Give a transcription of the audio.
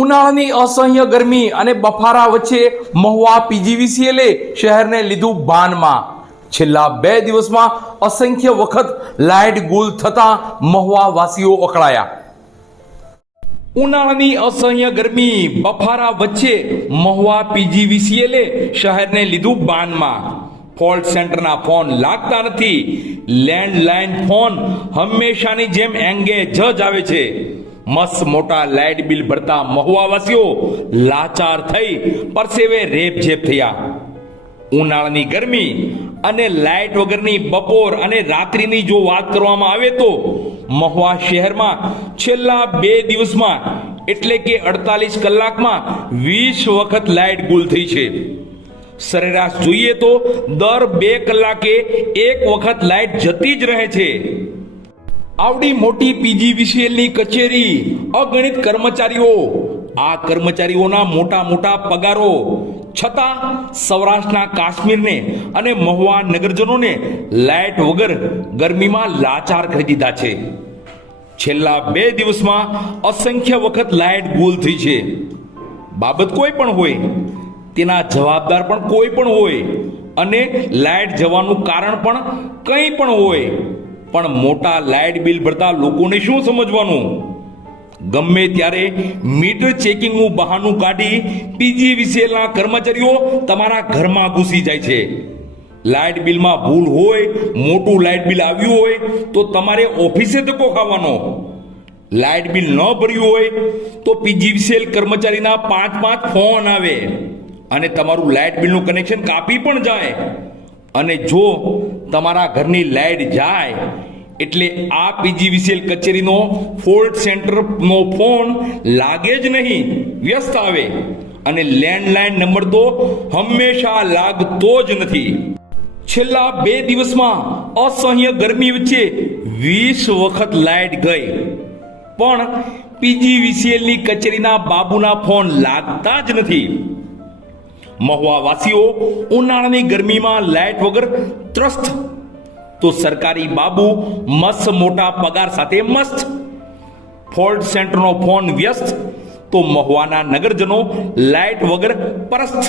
ઉનાળાની અસહ્ય ગરમી અને બફારા વચ્ચે મહુવા પીજીવીસીએલે શહેરને લીધું બાનમાં. છેલ્લા 2 દિવસમાં અસંખ્ય વખત લાઇટ ગુલ થતા મહુવા વાસીઓ અકળાયા. ઉનાળાની અસહ્ય ગરમી બફારા વચ્ચે મહુવા પીજીવીસીએલે શહેરને લીધું બાનમાં. ફોલ્ટ સેન્ટરના ફોન લાગતા નથી. લેન્ડલાઇન ફોન હંમેશાની જેમ એંગેજ જ આવે છે. મસ્ત મોટા લાઇટ બિલ ભરતા મહુવાવાસીઓ લાચાર થઈ પરસેવે રેપઝેપ થયા. ઉનાળાની ગરમી અને લાઇટ વગરની બપોર અને રાત્રિની જો વાત કરવામાં આવે તો મહુવા શહેરમાં છેલ્લા 2 દિવસમાં એટલે કે 48 કલાકમાં 20 વખત લાઇટ ગુલ થઈ છે. સરેરાશ જોઈએ તો દર 2 કલાકે 1 વખત લાઇટ જતી જ રહે છે. આવડી મોટી પીજીવીસીએલની કચેરી, અગણિત કર્મચારીઓ, આ કર્મચારીઓના મોટા મોટા પગારો, છતાં સૌરાષ્ટ્રના કાશ્મીરને અને મહુવા નગરજનોને લાઇટ વગર ગરમીમાં લાચાર કરી દીધા છે. છેલ્લા 2 દિવસમાં અસંખ્ય વખત લાઇટ ગુલ થઈ છે. બાબત કોઈ પણ હોય, તેના જવાબદાર પણ કોઈ પણ હોય અને લાઇટ જવાનું કારણ પણ કંઈ પણ હોય, પણ મોટા લાઇટ બિલ ભરતા લોકોને શું સમજવાનું? ગમે ત્યારે મીટર ચેકિંગનું બહાનું કાઢી પીજીવીસીએલના કર્મચારીઓ તમારા ઘરમાં ઘૂસી જાય છે. લાઇટ બિલમાં ભૂલ હોય, મોટું લાઇટ બિલ આવ્યું હોય તો તમારે ઓફિસે ધક્કો ખાવાનો. લાઇટ બિલ ન ભર્યું હોય તો પીજીવીસીએલ કર્મચારીના 5 ફોન આવે અને તમારું લાઇટ બિલનું કનેક્શન કાપી પણ જાય. અને જો તમારા ઘરની લાઇટ જાય એટલે આ પીજીવીસીએલ કચેરીનો ફોલ્ટ સેન્ટરનો ફોન લાગે જ નહીં, વ્યસ્ત આવે. અને લેન્ડલાઇન નંબર તો હંમેશા લાગતો જ નથી. છેલ્લા 2 દિવસમાં અસહ્ય ગરમી વચ્ચે 20 વખત લાઇટ ગઈ, પણ પીજીવીસીએલની કચેરીના બાબુના ફોન લાગતા જ નથી. મહુવા વાસીઓ ઉનાળાની ગરમીમાં લાઇટ વગર ત્રસ્ત, તો સરકારી બાબુ મસ્ત મોટા પગાર સાથે મસ્ત. ફોલ્ટ સેન્ટરનો ફોન વ્યસ્ત, તો મહુવાના નગરજનો લાઇટ વગર પરસ્ત.